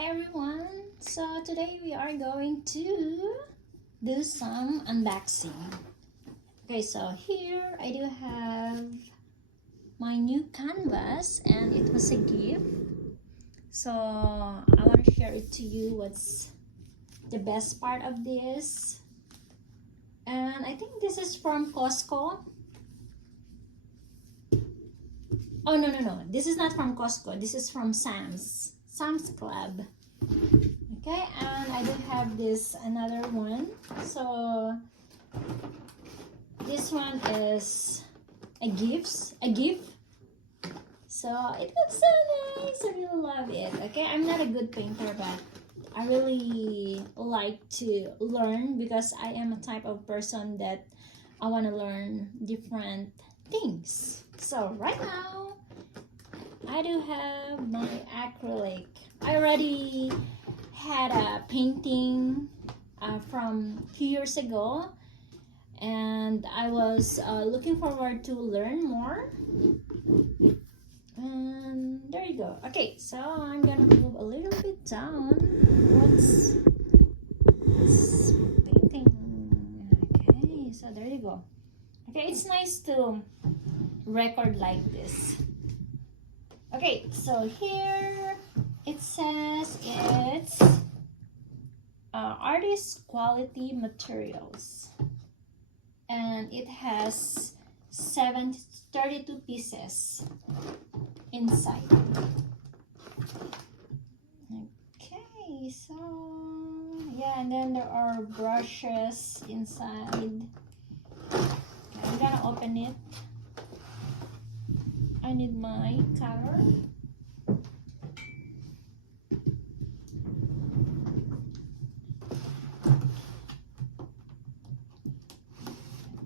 Hi everyone! So today we are going to do some unboxing. Okay, so here I do have my new canvas and it was a gift. So I want to share it to you what's the best part of this. And I think this is from Costco. Oh no, this is not from Costco. This is from Sam's Club. Okay, and I do have this another one. So this one is a gift. So it looks so nice. I really love it. Okay, I'm not a good painter, but I really like to learn because I am a type of person that I want to learn different things. So right now I do have my acrylic. I already had a painting from a few years ago, and I was looking forward to learn more. And there you go. Okay, so I'm gonna move a little bit down. What's this painting? Okay, so there you go. Okay, it's nice to record like this. Okay, so here it says it's artist quality materials, and it has 32 pieces inside. Okay, so yeah, and then there are brushes inside. Okay, I'm gonna open it. I need my cutter.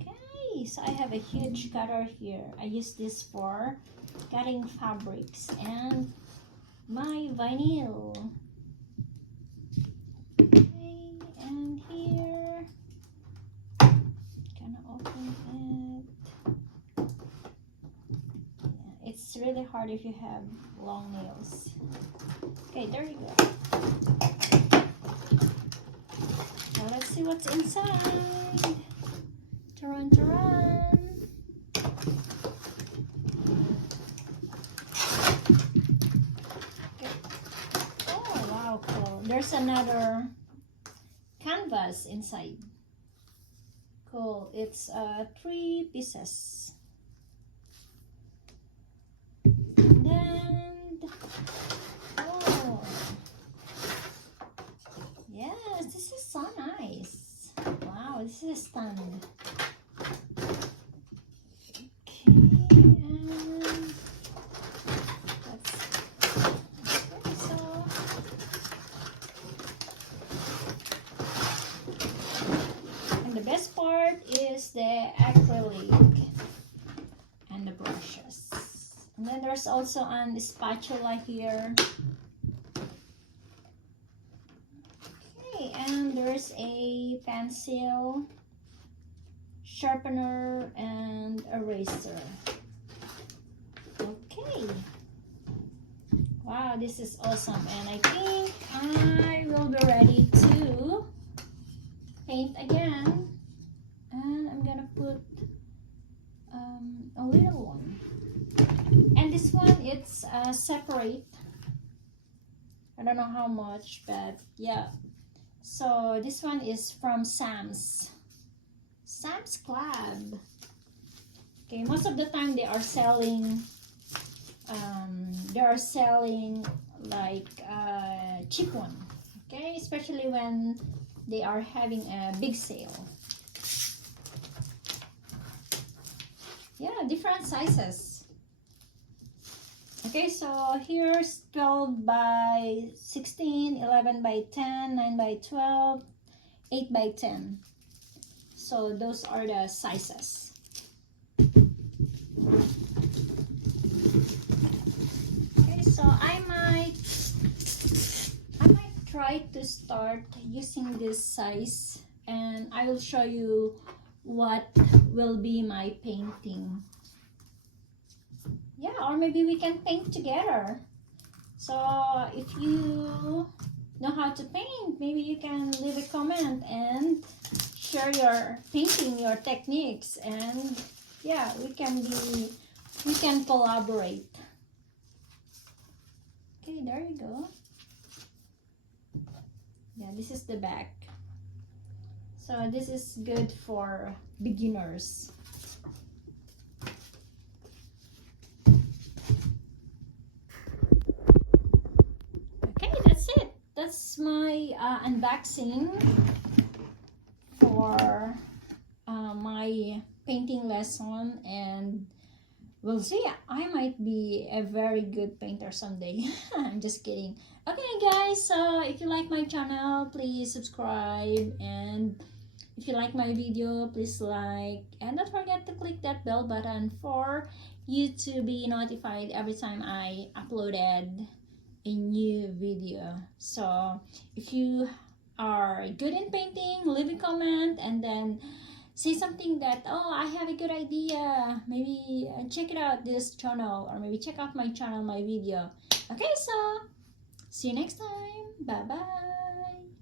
Okay, so I have a huge cutter here. I use this for cutting fabrics and my vinyl. Okay, and here, gonna open it. Yeah, it's really hard if you have long nails. Okay, there you go. Now let's see what's inside. Taran, taran. Okay. Oh wow, cool. There's another canvas inside. Cool. It's 3 pieces. And then, oh, yes, this is so nice. Wow, this is fun. Okay, and the best part is the acrylic and the brushes. And then there's also an spatula here. Okay, and there's a pencil, sharpener, and eraser. Okay. Wow, this is awesome. And I think I will be ready to paint again. And I'm gonna put a little one. And this one, it's separate. I don't know how much, but yeah. So this one is from Sam's Club. Okay, most of the time they are selling like cheap one. Okay, especially when they are having a big sale. Yeah, different sizes. Okay, so here's 12 by 16, 11 by 10, 9 by 12, 8 by 10. So those are the sizes. Okay, so I might try to start using this size, and I will show you what will be my painting. Yeah, or maybe we can paint together. So if you know how to paint, maybe you can leave a comment and share your painting, your techniques, and yeah, we can collaborate. Okay, there you go. Yeah, this is the back. So this is good for beginners. Okay, that's it. That's my unboxing for my painting lesson, and we'll see. I might be a very good painter someday. I'm just kidding. Okay, guys, so if you like my channel, please subscribe, and if you like my video, please like, and don't forget to click that bell button for you to be notified every time I uploaded a new video. So if you are good in painting, leave a comment and then say something that, oh, I have a good idea, maybe check it out this channel, or maybe check out my channel, my video. Okay, so see you next time. Bye bye.